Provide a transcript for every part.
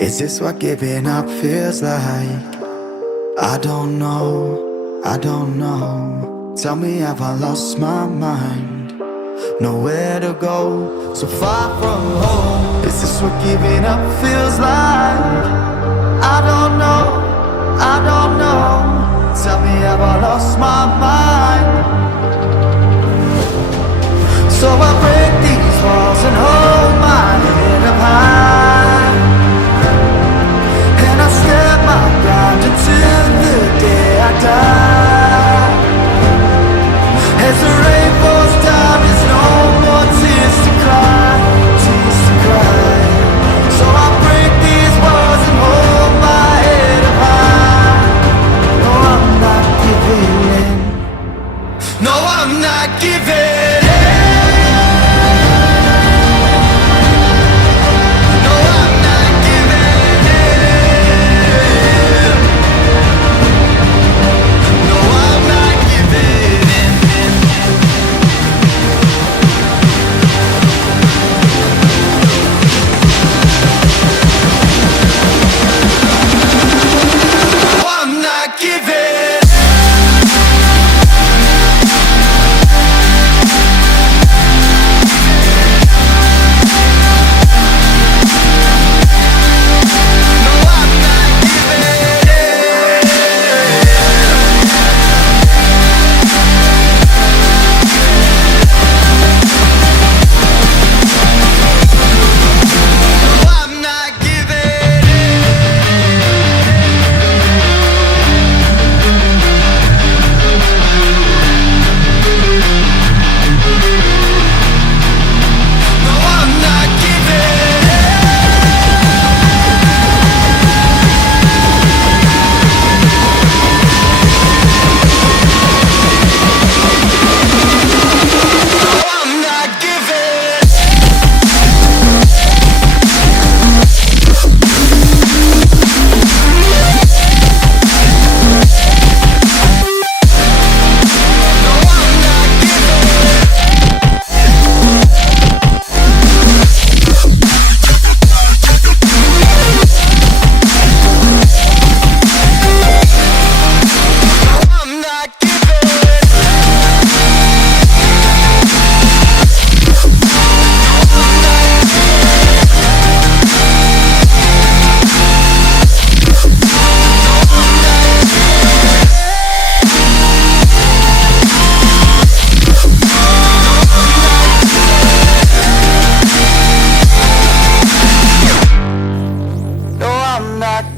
Is this what giving up feels like? I don't know, I don't know. Tell me, have I lost my mind? Nowhere to go, so far from home. Is this what giving up feels like? I don't know, I don't know. Tell me, have I lost my mind? So I break these walls and hold my head up high, and I step my ground until the day I die. As the rain falls down, there's no more tears to cry, tears to cry. So I break these walls and hold my head up high. No, I'm not giving in. No, I'm not giving in.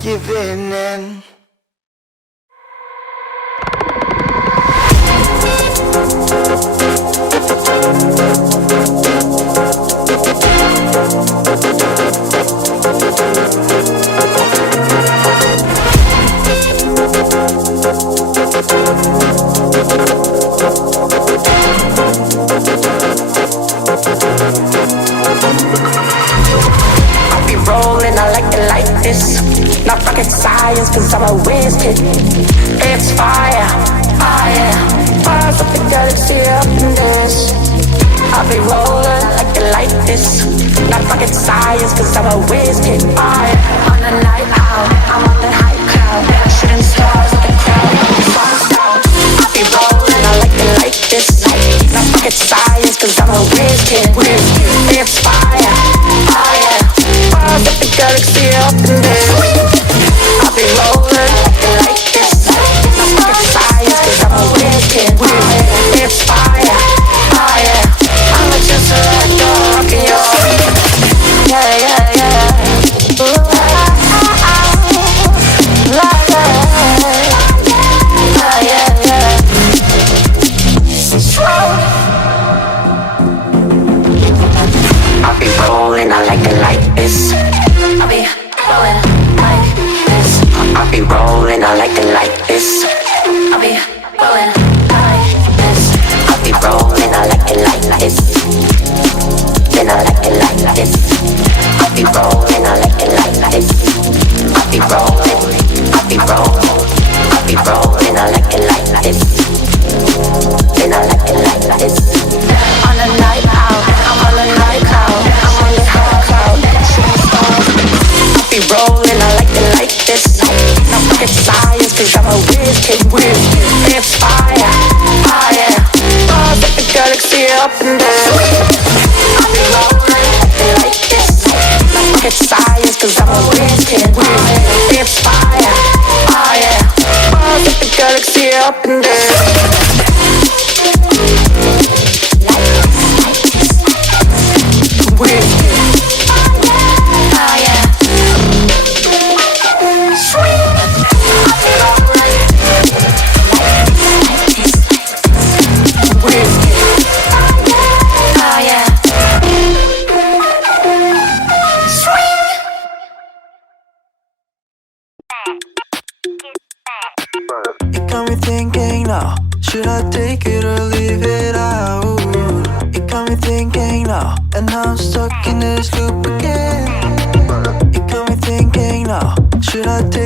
Giving in. I'll be rolling, I like it like this. Not rocket science, cause I'm a whiz kid. It's fire, fire. Fires up the galaxy up in this. I'll be rolling like it like this. Not rocket science, cause I'm a whiz kid. Fire. On the night out, I'm on the high cloud. Shooting stars at the crowd, sun's down. I'll be rolling, I like it like this. Not rocket science, cause I'm a whiz kid. It's fire, fire. Fires up the galaxy up in this. I'll be rolling like this. Not rocket science, cause I'm a whiz kid. It's fire, fire. I'm just like a rock and roll. Yeah, yeah, yeah. Ooh, like that. Yeah, yeah. Slow. I'll be rolling, I like it like this. I'll be rolling like this. I'll be rolling, I like it like this. I'll be rolling like this. I'll be rolling, I like it like this. Then I like it like this. I'll be rolling, I like it like this. I'll be rolling, I'll be rolling. I'll be rolling, I like it like this. Then I like it like this. On a night out, I'm on a night cloud. I'm on the high cloud. Shooting stars. I'll be rolling, I like it like this. Not rocket science, cause I'm a whiz kid. It's fire, fire. Bars like the galaxy up and down. I be rolling, like this. Not rocket science, cause I'm a whiz kid. It's fire, fire. Bars like the galaxy up and down. It got me thinking now, should I take it or leave it out? It got me thinking now, and now I'm stuck in this loop again. It got me thinking now, should I take